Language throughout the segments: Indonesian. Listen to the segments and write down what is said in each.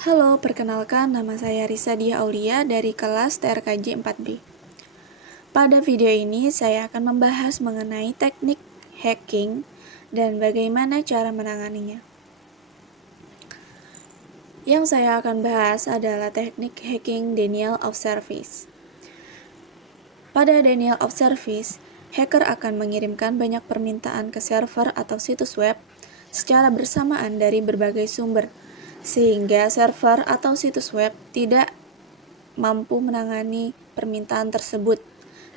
Halo, perkenalkan nama saya Risa Dia Aulia dari kelas TRKJ 4B. Pada video ini saya akan membahas mengenai teknik hacking dan bagaimana cara menanganinya. Yang saya akan bahas adalah teknik hacking denial of service. Pada denial of service, hacker akan mengirimkan banyak permintaan ke server atau situs web secara bersamaan dari berbagai sumber, sehingga server atau situs web tidak mampu menangani permintaan tersebut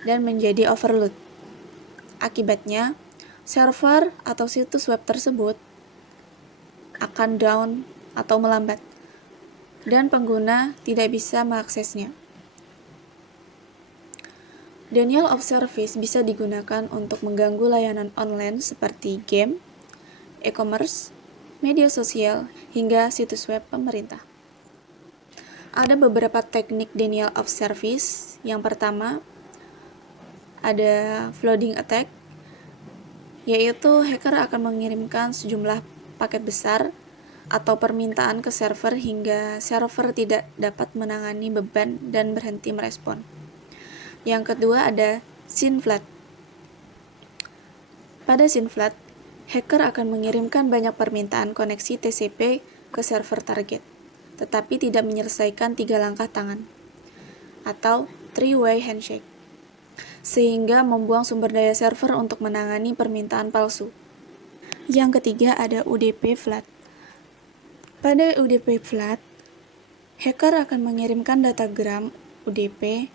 dan menjadi overload. Akibatnya, server atau situs web tersebut akan down atau melambat, dan pengguna tidak bisa mengaksesnya. Denial of service bisa digunakan untuk mengganggu layanan online seperti game, e-commerce, media sosial, hingga situs web pemerintah. Ada beberapa teknik denial of service. Yang pertama, ada flooding attack, yaitu hacker akan mengirimkan sejumlah paket besar atau permintaan ke server hingga server tidak dapat menangani beban dan berhenti merespon. Yang kedua ada SYN flood. Pada SYN flood, hacker akan mengirimkan banyak permintaan koneksi TCP ke server target, tetapi tidak menyelesaikan 3 langkah tangan atau three-way handshake, sehingga membuang sumber daya server untuk menangani permintaan palsu. Yang ketiga ada UDP flood. Pada UDP flood, hacker akan mengirimkan datagram UDP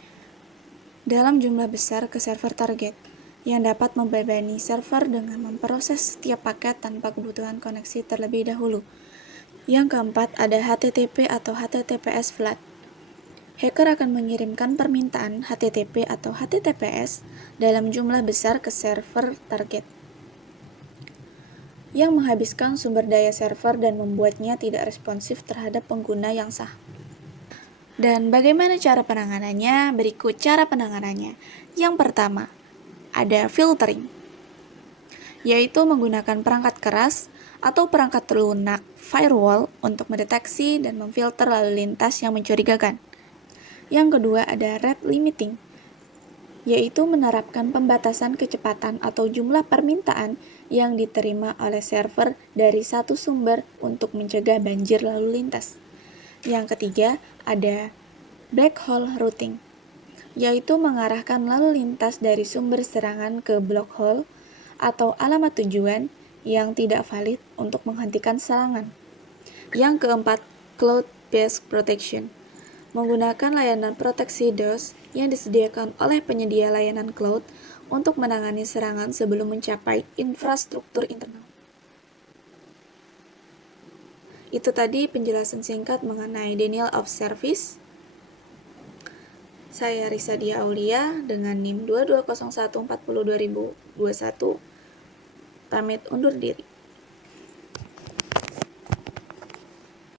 dalam jumlah besar ke server target yang dapat membebani server dengan memproses setiap paket tanpa kebutuhan koneksi terlebih dahulu. Yang keempat ada HTTP atau HTTPS flood. Hacker akan mengirimkan permintaan HTTP atau HTTPS dalam jumlah besar ke server target, yang menghabiskan sumber daya server dan membuatnya tidak responsif terhadap pengguna yang sah. Dan bagaimana cara penanganannya? Berikut cara penanganannya. Yang pertama, ada filtering, yaitu menggunakan perangkat keras atau perangkat lunak firewall untuk mendeteksi dan memfilter lalu lintas yang mencurigakan. Yang kedua ada rate limiting, yaitu menerapkan pembatasan kecepatan atau jumlah permintaan yang diterima oleh server dari satu sumber untuk mencegah banjir lalu lintas. Yang ketiga ada black hole routing, yaitu mengarahkan lalu lintas dari sumber serangan ke black hole atau alamat tujuan yang tidak valid untuk menghentikan serangan. Yang keempat, cloud-based protection, menggunakan layanan proteksi DOS yang disediakan oleh penyedia layanan cloud untuk menangani serangan sebelum mencapai infrastruktur internal. Itu tadi penjelasan singkat mengenai denial of service. Saya Risa Dia Aulia dengan NIM 2201402021. Pamit undur diri.